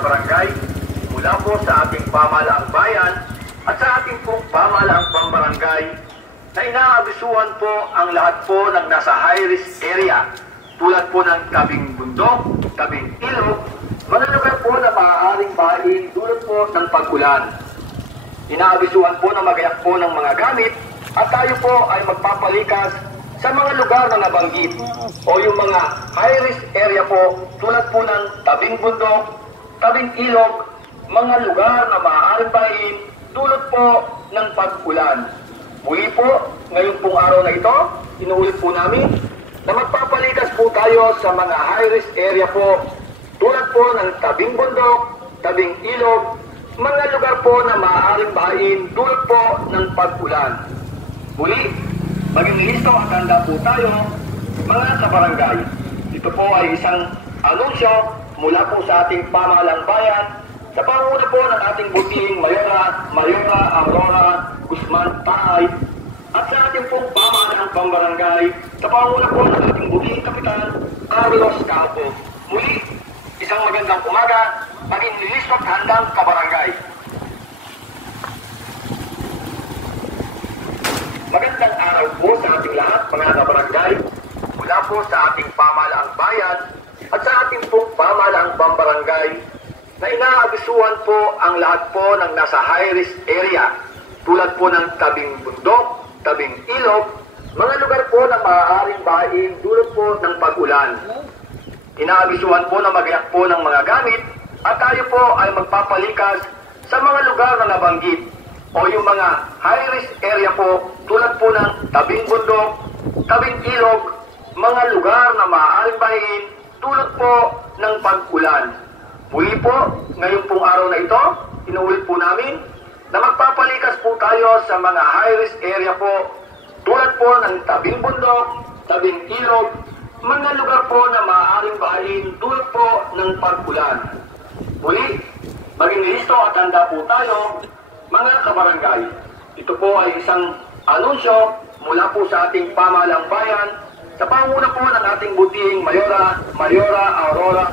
barangay mula po sa ating pamahalaang bayan at sa ating pong pamahalaang pambarangay na inaabisuhan po ang lahat po ng nasa high-risk area tulad po ng tabing bundok, tabing ilog, mga lugar po na maaaring bahain dulot po ng pag-ulan. Inaabisuhan po na magayak po ng mga gamit at tayo po ay magpapalikas sa mga lugar na nabanggit o yung mga high-risk area po tulad po ng tabing bundok, tabing ilog, mga lugar na maaaring bahain dulot po ng pag-ulan. Muli po, ngayon pong araw na ito, inuulit po namin na magpapalikas po tayo sa mga high-risk area po tulad po ng tabing bundok, tabing ilog, mga lugar po na maaaring bahain dulot po ng pag-ulan. Muli, maging listo at handa po tayo, mga kabarangay. Ito po ay isang anunsyo mula po sa ating pamahalaang bayan sa panguna po ng ating butihing Mayora Aurora Guzman Taay at sa ating pong pamahalaang pambarangay sa panguna po ng ating butihing kapitan Carlos Campo. Muli, isang magandang umaga, maging listo at handang kabarangay. Magandang araw po sa ating lahat, mga kabarangay, mula po sa ating pamahalaang bayan at sa ating pong pamahalaang pambarangay na inaabisuhan po ang lahat po ng nasa high-risk area tulad po ng tabing bundok, tabing ilog, mga lugar po na maaaring bahain dulot po ng pag-ulan. Inaabisuhan po na magayak po ng mga gamit at tayo po ay magpapalikas sa mga lugar na nabanggit o yung mga high-risk area po tulad po ng tabing bundok, tabing ilog, mga lugar na maaaring bahain dulot po ng pag-ulan. Muli po, ngayon pong araw na ito, inuulit po namin na magpapalikas po tayo sa mga high-risk area po tulad po ng tabing bundok, tabing ilog, mga lugar po na maaaring bahain dulot po ng pag-ulan. Muli, maging listo at handa po tayo, mga kabarangay. Ito po ay isang anunsyo mula po sa ating pamahalaang bayan sa panguna po ng ating butihing Mayora Aurora